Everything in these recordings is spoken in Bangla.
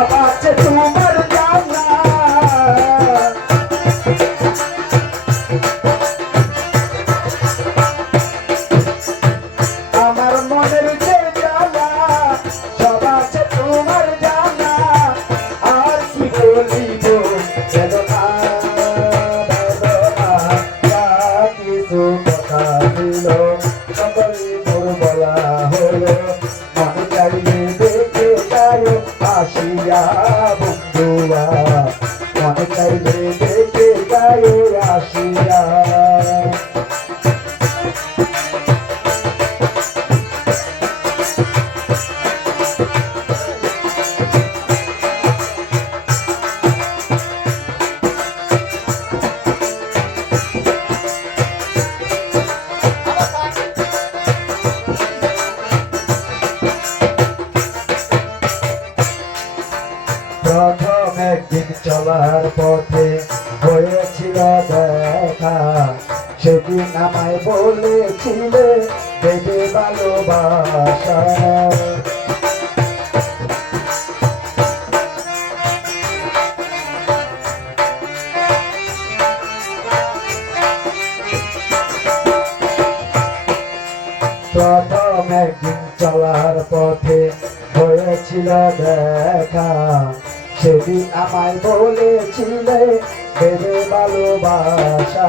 সব আছে তোমার জানা আমার মনের যে জানা সব আছে তোমার জানা আর কি বলিব বেদনা বেদনা যা কিছু কথা ছিল সকলে মোর বলা হলো মন চাইলে দেখে যায় আসিয়া বন্ধুয়া মন চাইলে দেখে যায় আসিয়া প্রথম একদিন চলার পথে হয়েছিল দেখা সেদিন আমায় বলেছিলে দেবে ভালোবাসা প্রথম একদিন চলার পথে হয়েছিল দেখা সেদিন আমায় বলেছিলে দেবে ভালোবাসা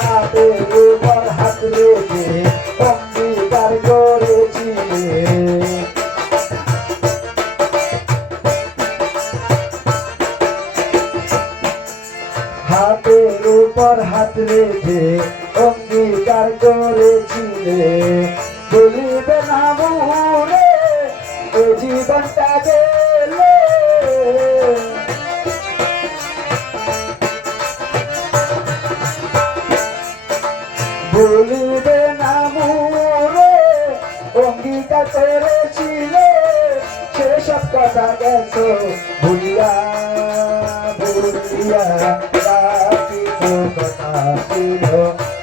হাতের উপর হাত রেখে অঙ্গীকার করেছিলে হাতের উপর হাত রেখে অঙ্গীকার করেছিলে বলিবে না মনে এ জীবনটা গেলে বলিবে না মনে অঙ্গীকার করেছিলে সেসব কথা গেছো ভুলিয়া ভুলিয়া কিছু কথা ছিল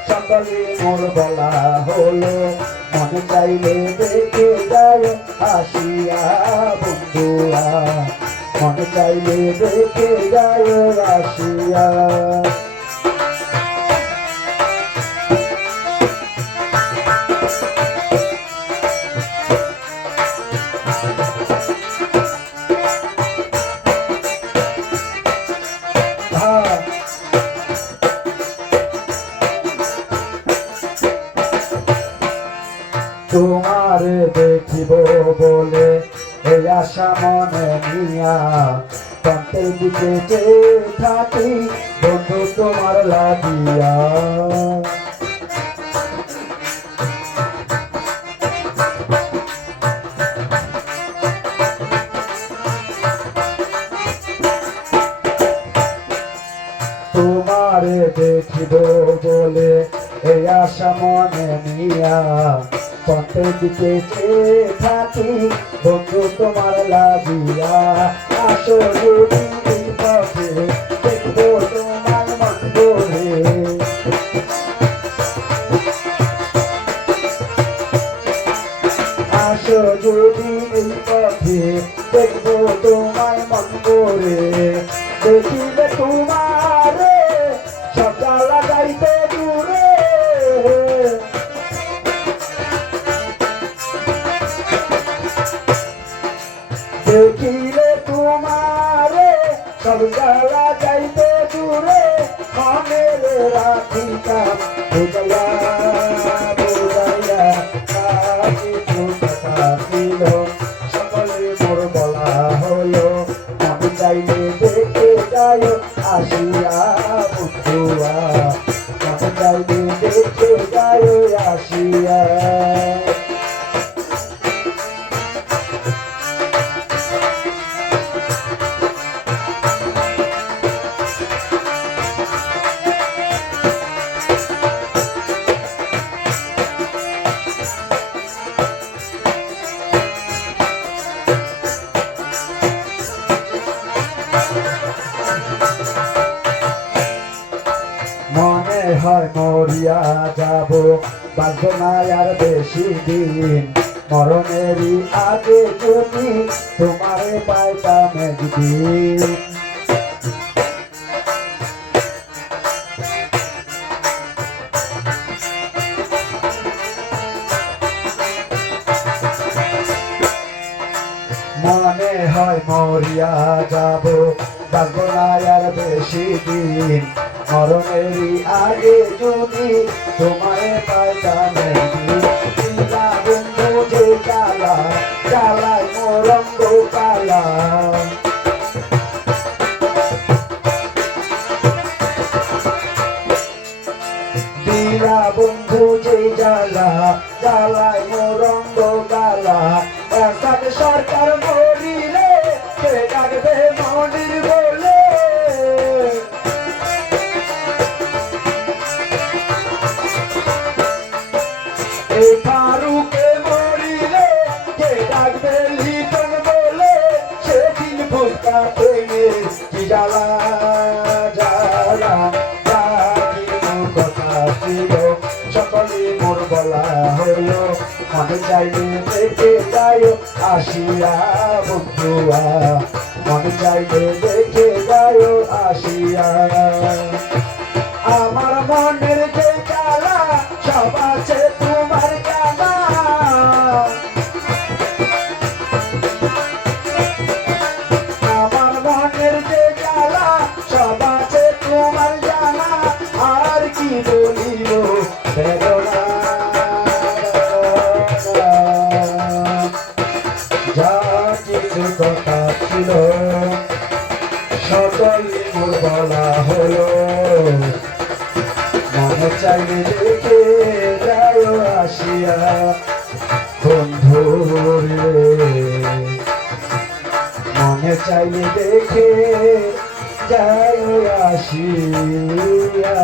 সকলে মোর বলা হলো মনে চাইলে দেখে যায় আসিয়া বন্ধুয়া মনে চাইলে দেখে যায় আসিয়া তোমারে দেখিব বলে এই আশা মনে নিয়া প্রান্তের দিকে চেয়ে থাকি বন্ধু তোমার লাগিয়া তোমারে দেখিব বলে এই আশা মনে নিয়া পথের দিকে চেয়ে থাকি বন্ধু তোমার লাগিয়া আসো যদি এই পথে দেখবো তোমার মন ভরে আসো যদি এই পথে দেখবো তোমার মন ভরে দেখিবে তোমারে সকাল যাইতে দূরে দেখিলে তোমারে সব জ্বালা যাইতে দূরে মনের রাখিতাম বুঝাইয়া বুঝাইয়া কিছু কথা ছিল সকলে মোর বলা হলো আমি চাইলে দেখে যাই আসিয়া বন্ধুয়া আমি চাইলে দেখে যাই আসিয়া মনে হয় মরিয়া যাব বাঁচব না আর বেশি দিন মরণেরই আগে যদি তোমারে পাইতাম একদিন। মনে হয় মরিয়া যাব, বাঁচবো না আর বেশি দিন। মরণেরই আগে যদি তোমারে পাইতাম একদিন। দিলা বন্ধু যে জ্বালা, জ্বালায় মোরঙ্গ কালা। দিলা বন্ধু যে জ্বালা, জ্বালায় মোরঙ্গ কালা। এসাদ সরকার মরিলে কে ডাকবে মনির বলে। এই ফারুকে মরিলে কে ডাকবে লিটন বলে। সেদিন ফুসকা পেয়ে কি জ্বালা জ্বালা, কি মোর কথা ছিল সকলে মোর বলা হইল। মনে চাইলে দেখে যাই আসিয়া বন্ধুয়া, মনে চাইলে দেখে যাই আসিয়া। আমার মনের যে জ্বালা সব আছে তোমার জানা। আমার মনের যে জ্বালা সব আছে তোমার জানা। আর কি বলিব বেদনা, যা কিছু কথা ছিল সকলে মোর বলা হলো। মনে চাইলে দেখে যায় আসিয়া বন্ধু রে। মনে চাইলে দেখে যায় আসিয়া।